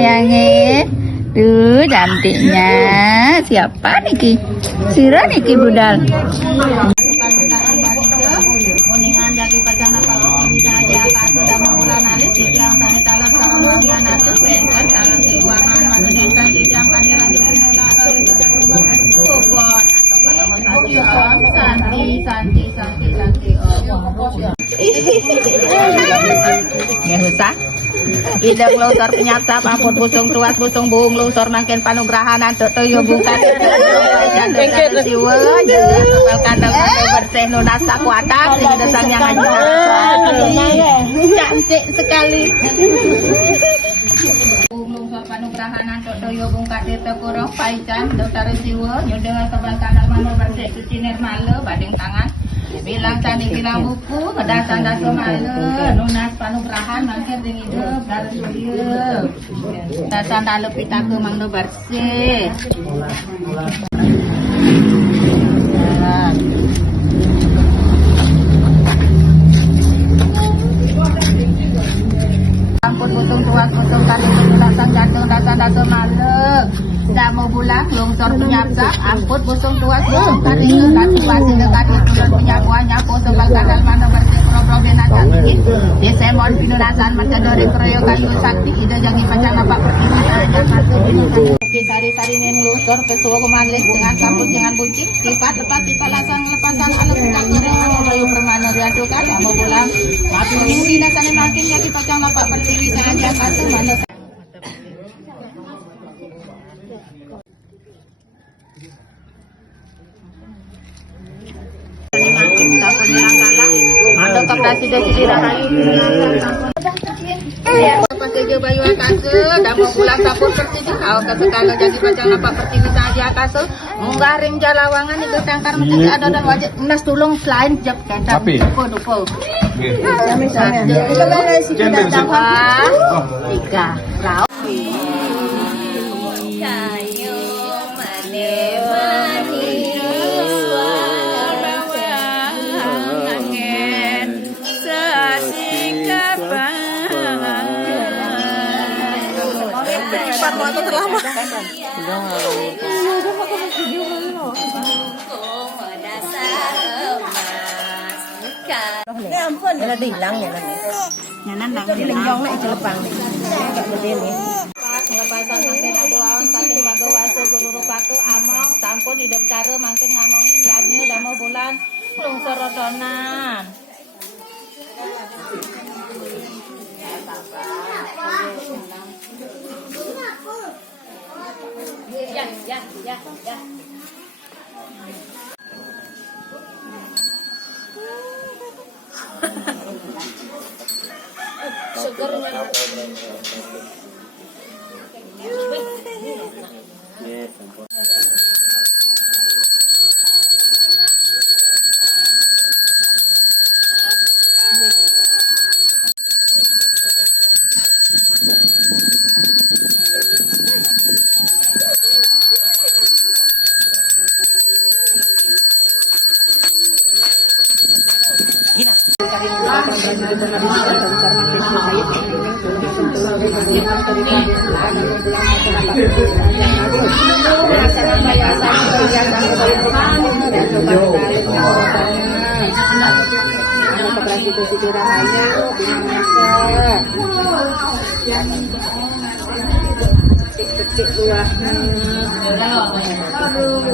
sayangnya. Tuh cantiknya. Siapa niki? Sira niki budal. Kuningan jadi kacang apa bisa aja kasu dan bulan alis yang sana talas sarang wangian atus penkan talas keuangan madenta yang kadiran pinula kubon atau kalau mau santi ya susah idang lotor penyata pampun busung tuas busung bung lotor nangken panugrahan antuk toyo bukan siwa jadi kandang bersih nunas sakuatan sehingga datang yang aja cantik sekali lotor panugrahan antuk toyo bung kade tekurong paican dotar siwa nyudengan sebelah kanan mano bersih kuciner malo bading tangan bilang tani bilang buku kedasan daso male nunas panugrahan mangkir ding hidup dari sulieu dasan dalu pitaku mangno bersih ampun busung tuas busung tani dasan jantung dasan daso male dah mau pulang longsor penyapsa ampun busung tuas busung tani kaki pasti dekat itu penyapuannya busung bakal mana bersih problema sakit desemon pinunasan matadori kroyo kayu sakti ida jangi pacar apa pertiwi Jakarta oke sari-sari nen longsor kesuwa kemanggil dengan samput jangan buncing sifat lepas lepasang alam kita kurang kayu permana diadukan mau pulang tapi mungkin nasan makin jadi pacar apa pertiwi Jakarta mana ada koperasi desi dirahayu pakai je bayu akase dah mau pulang sapur pertiwi awak kata kalau jadi pacar apa pertiwi saja akase menggaring jalawangan itu tangkar mesti ada dan wajib nas tulung selain jep kan dupo sami-sami tiga rau waktu terlama. Ini ampun. Ini ada hilang ya nanti. Nyanan dah. Jadi lenjong nak celepang. Agak gede nih. Ngelepasan mangkin abu awan saking bago wasu guru rupatu among sampun hidup cara mangkin ngamongin yadnya udah mau bulan lungsor rodonan. Ya. Sugarnya. Aduh,